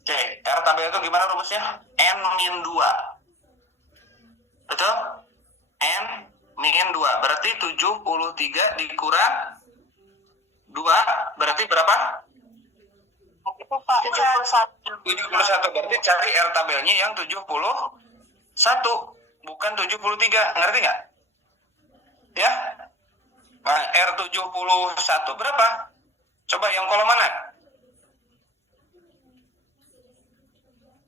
Oke, R tabel itu gimana rumusnya? N min 2. Betul? N min 2. Berarti 73 dikurang 2. Berarti berapa? Itu Pak, 71. 71. Berarti cari R tabelnya yang 71. Bukan 73. Ngerti nggak? Ya? Nah, R71 berapa? Coba yang kolom mana?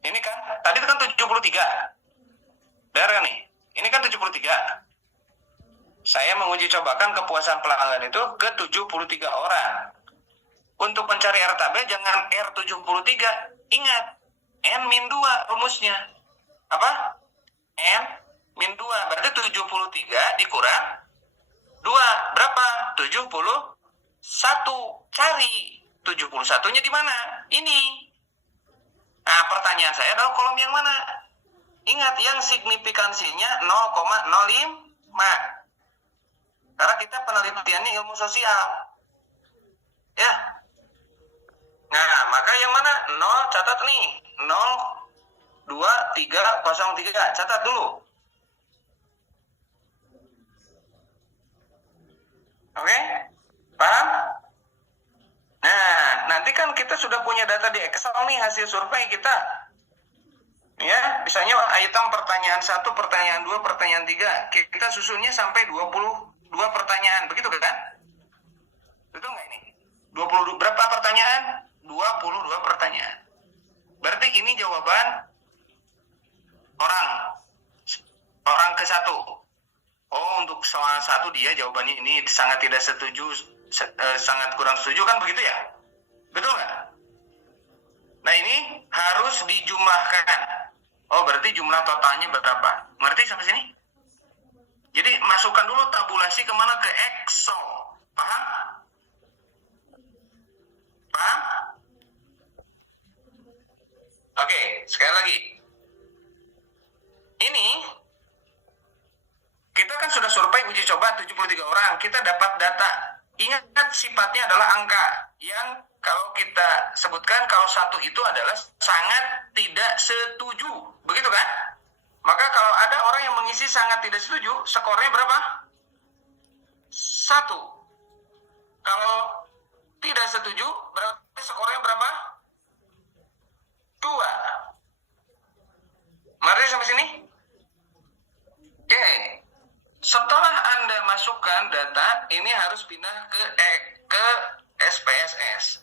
Ini kan, tadi itu kan 73. Benar kan nih? Ini kan 73. Saya menguji cobakan kepuasan pelanggan itu ke 73 orang. Untuk mencari R tabel jangan R73. Ingat, N min 2 rumusnya. Apa? N min 2. Berarti 73 dikurang 2. Berapa? 71. Cari 71-nya di mana? Ini. Nah, pertanyaan saya adalah kolom yang mana? Ingat, yang signifikansinya 0,05. Karena kita penelitiannya ilmu sosial. Ya. Nah, maka yang mana? 0, catat nih. 02303. Catat dulu. Oke? Paham? Nah, nanti kan kita sudah punya data di Excel nih hasil survei kita. Ya, misalnya item pertanyaan 1, pertanyaan 2, pertanyaan 3. Kita susunnya sampai 22 pertanyaan. Begitu kan? Betul nggak ini? 20 berapa pertanyaan? 22 pertanyaan. Berarti ini jawaban orang ke satu. Oh, untuk soal 1 dia jawabannya ini sangat tidak setuju, sangat kurang setuju kan begitu ya? Betul nggak? Nah, ini harus dijumlahkan. Oh, berarti jumlah totalnya berapa? Ngerti sampai sini? Jadi masukkan dulu tabulasi kemana? Ke Excel. Paham? Paham? Oke, sekali lagi. Ini kita kan sudah survei uji coba 73 orang. Kita dapat data. Ingat, sifatnya adalah angka yang kalau kita sebutkan kalau 1 itu adalah sangat tidak setuju. Begitu kan? Maka kalau ada orang yang mengisi sangat tidak setuju, skornya berapa? 1. Kalau tidak setuju, berarti skornya berapa? 2. Mari sampai sini. Oke. Setelah Anda masukkan data, ini harus pindah ke SPSS.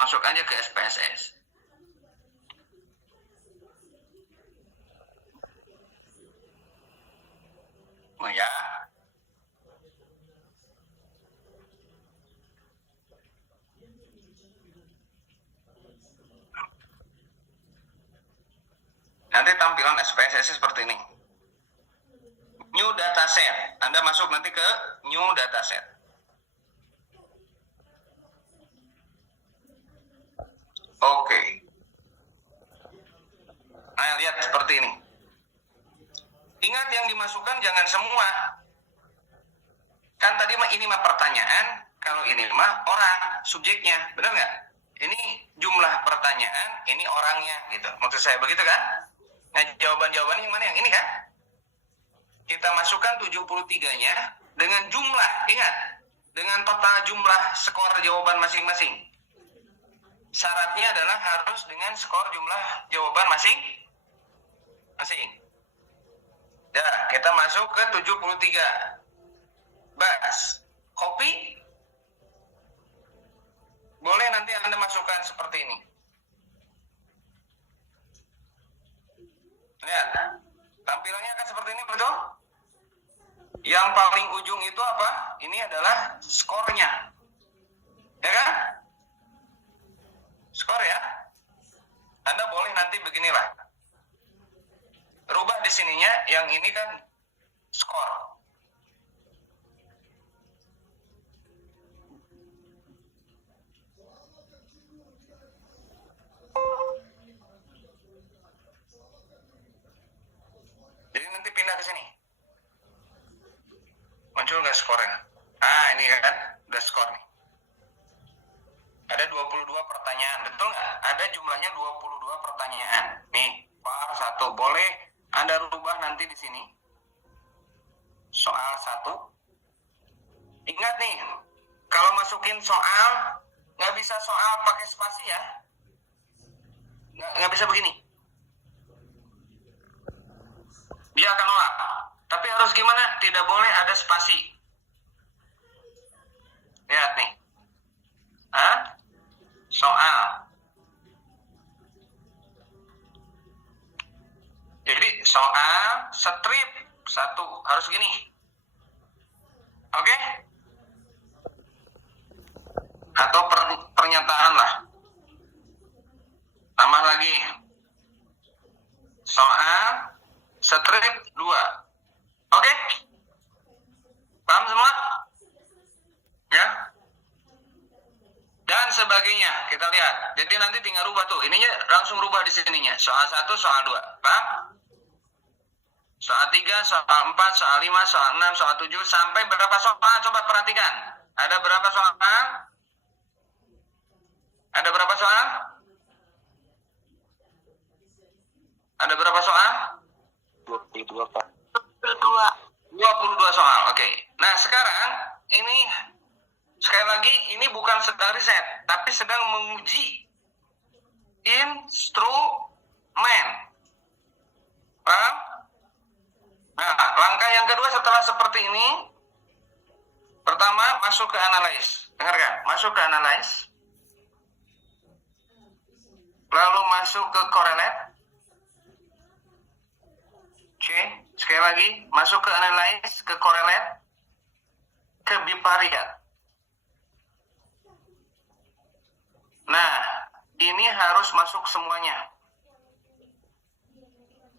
Masuk aja ke SPSS. Oh ya. Nanti tampilan SPSS seperti ini. New dataset. Anda masuk nanti ke new dataset. Oke. Nah, lihat seperti ini. Ingat, yang dimasukkan jangan semua. Kan tadi ini mah pertanyaan, kalau ini mah orang, subjeknya. Benar nggak? Ini jumlah pertanyaan, ini orangnya gitu. Maksud saya begitu kan? Nah, jawaban-jawabannya yang mana? Yang ini kan? Kita masukkan 73-nya dengan jumlah, ingat, dengan total jumlah skor jawaban masing-masing. Syaratnya adalah harus dengan skor jumlah jawaban masing-masing. Dah, kita masuk ke 73. Bas, copy. Boleh nanti Anda masukkan seperti ini. Lihat, tampilannya akan seperti ini, betul? Yang paling ujung itu apa? Ini adalah skornya. Ya kan? Skor ya. Anda boleh nanti beginilah. Rubah di sininya, yang ini kan skor. Jadi nanti pindah ke sini. Muncul nggak skornya? Ah, ini kan udah skor nih. Ada 22 pertanyaan, betul nggak? Ada jumlahnya 22 pertanyaan. Nih, par 1. Boleh Anda rubah nanti di sini. Soal 1. Ingat nih, kalau masukin soal, nggak bisa soal pakai spasi ya. Nggak bisa begini. Dia akan nolak. Tapi harus gimana? Tidak boleh ada spasi. Lihat nih. Soal. Jadi soal strip 1 harus gini. Oke? Atau pernyataan lah. Tambah lagi. Soal strip 2. Oke? Paham semua? Ya? Dan sebagainya. Kita lihat. Jadi nanti tinggal rubah tuh. Ininya langsung rubah di sininya. Soal 1, soal 2. Paham? Soal 3, soal 4, soal 5, soal 6, soal 7. Sampai berapa soal? Coba perhatikan. Ada berapa soal? Ada berapa soal? Ada berapa soal? 22, Pak. 22 soal. Oke. Nah, sekarang ini sekali lagi ini bukan sedang riset, tapi sedang menguji instrumen. Paham? Nah, langkah yang kedua setelah seperti ini, pertama masuk ke analyze. Dengarkan, masuk ke analyze. Lalu masuk ke correlate. Oke, sekali lagi masuk ke analyze, ke correlate, ke bivariate. Nah, ini harus masuk semuanya.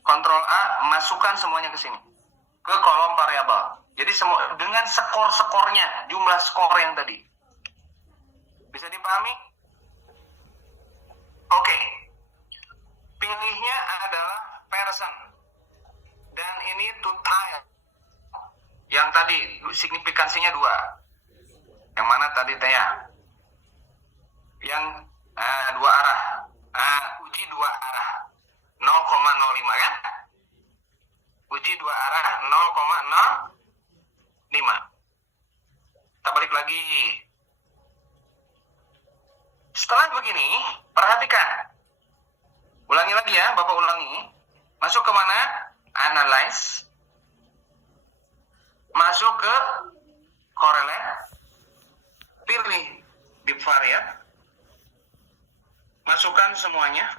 Kontrol A, masukkan semuanya ke sini. Ke kolom variabel. Jadi semua dengan skor-skornya, jumlah skor yang tadi. Bisa dipahami? Oke. Pilihnya adalah person. Dan ini to time. Yang tadi signifikansinya 2. Yang mana tadi Taya? Yang 2 arah. Uji 2 arah. 0,05 kan? Uji 2 arah 0,05. Kita balik lagi. Setelah begini, perhatikan. Ulangi lagi ya, Bapak ulangi. Masuk ke mana? Analyze. Masuk ke correlate. Pilih bivariate. Masukkan semuanya.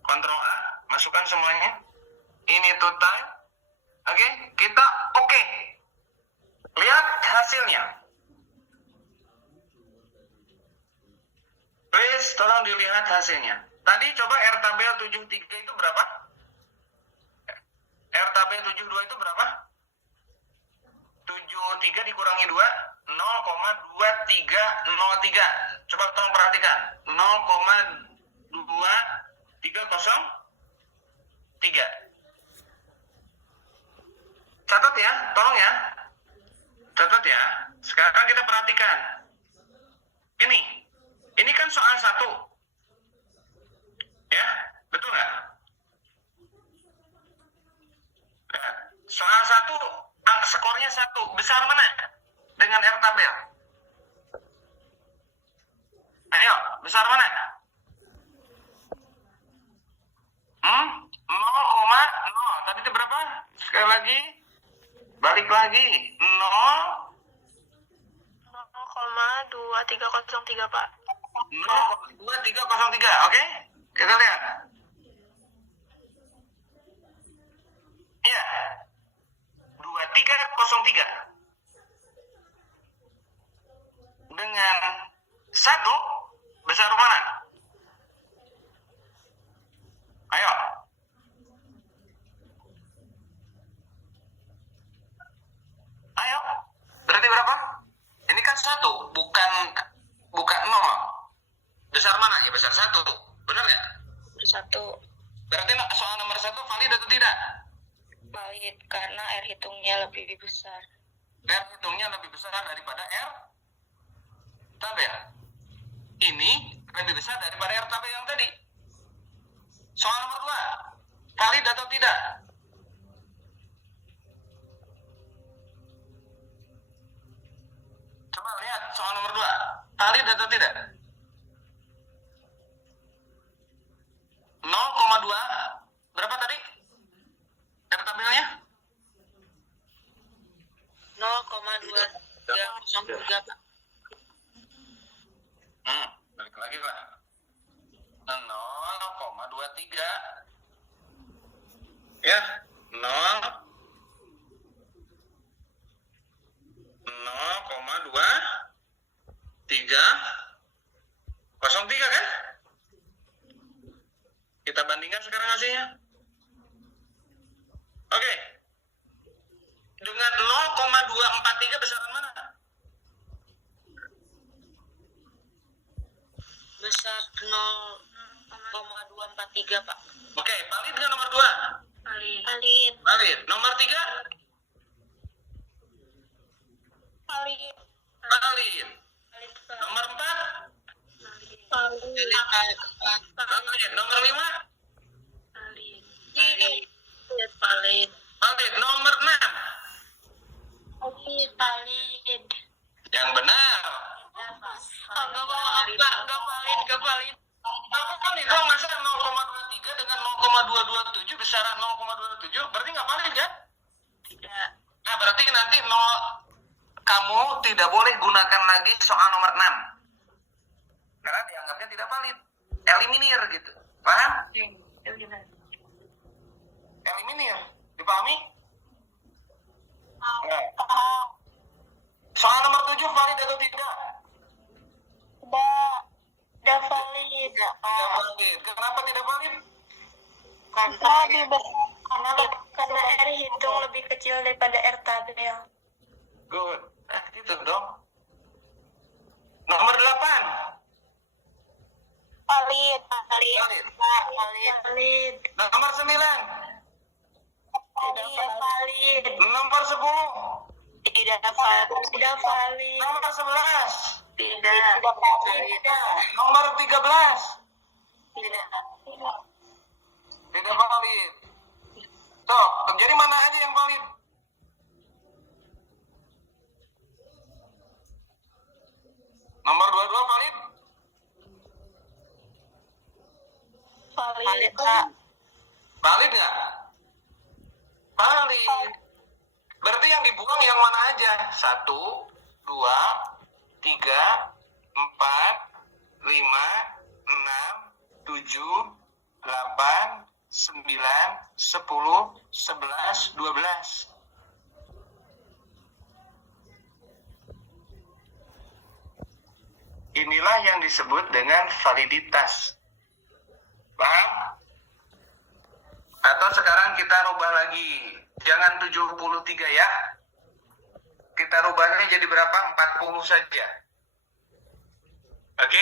Kontrol A, masukkan semuanya. Ini to time. Oke, kita oke. Lihat hasilnya. Please, tolong dilihat hasilnya. Tadi coba R tabel 73 itu berapa? R tabel 72 itu berapa? 73 dikurangi 2, 0,2303. Coba tolong perhatikan. 0,2303. Catat ya, tolong ya. Catat ya. Sekarang kita perhatikan. Ini kan soal 1. Ya, betul nggak? Nah, soal 1, skornya 1. Besar mana? Dengan R tabel. Ayo, besar mana? 0,0. Tadi itu berapa? Sekali lagi. Balik lagi. 0,2303, Pak. 0,2303. Oke? Kita lihat. Ya. 2303. Dengan 1 besar mana? Ayo. Ayo. Berarti berapa? Ini kan 1, bukan 0. Besar mana? Ya besar 1. Benar nggak? 1. Berarti soal nomor 1 valid atau tidak? Valid, karena R hitungnya lebih besar. R hitungnya lebih besar daripada R tabel. ini lebih besar daripada RTP yang tadi. Soal nomor 2, valid atau tidak? Coba lihat soal nomor 2, valid atau tidak? 0,2 berapa tadi? RTP-nya? 0,2303 Pak. Balik lagi lah. 0,23. Ya, 0,2303 kan? Kita bandingkan sekarang hasilnya. Oke. Dengan 0,243 besaran mana? Besar 0,243 Pak. Oke, valid dengan nomor 2? Valid. Valid. Nomor 3? Valid. Valid. Nomor 4? Valid. Valid. Nomor 5? Valid. Valid. Valid. Nomor 6? Valid. Yang benar. Enggak valid. Apa kan itu masa 0,23 dengan 0,227 besaran 0,27 berarti nggak valid kan? Tidak. Nah berarti nanti kamu tidak boleh gunakan lagi soal nomor 6 karena dianggapnya tidak valid. Eliminir gitu. Paham? Eliminir. Dipahami? Nah. Soal nomor 7 valid atau tidak? Tidak valid. Tidak valid. Kenapa tidak valid? Karena R hitung lebih kecil daripada R tabel. Good. Nah, gitu dong. Nomor 8. Valid. Nomor 9. Tidak valid. Nomor 10. Tidak valid. Nomor 11. Tidak. Nomor 13. Tidak. Tidak valid. Tuh, jadi mana aja yang valid? Nomor 22 valid? Valid, Pak. Valid nggak? Valid. Berarti yang dibuang yang mana aja? 1, 2, 3, 4, 5, 6, 7, 8, 9, 10, 11, 12. Inilah yang disebut dengan validitas. Paham? Atau sekarang kita rubah lagi. Jangan 73 ya. Kita rubahnya jadi berapa? 40 saja. Oke?